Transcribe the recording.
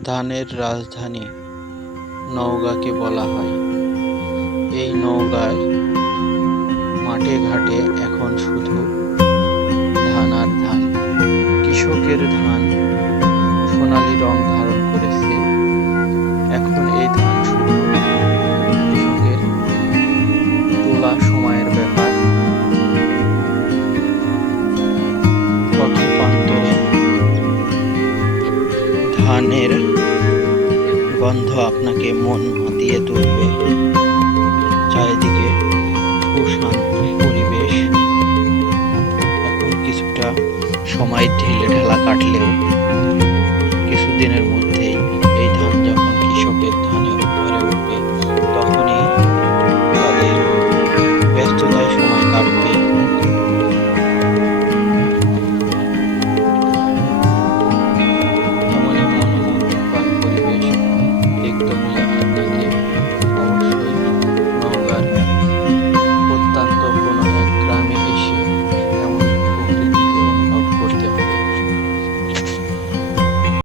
ধানের রাজধানী নওগাঁকে বলা হয়। এই নওগাঁয় মাঠে ঘাটে এখন শুধু ধান আর ধান। কৃষকের ধান সোনালী রং ধারণ করেছে। এখন এই ধান শুধু কৃষকের তোলা সময়ের ব্যাপার। পথে প্রান্তরে ধানের গন্ধ আপনাকে মন মাতিয়ে তুলবে। চারিদিকে সুশান্ত পরিবেশ। এখন কিছুটা সময় ঢিলে ঢালা কাটলেও কিছুদিনের মধ্যে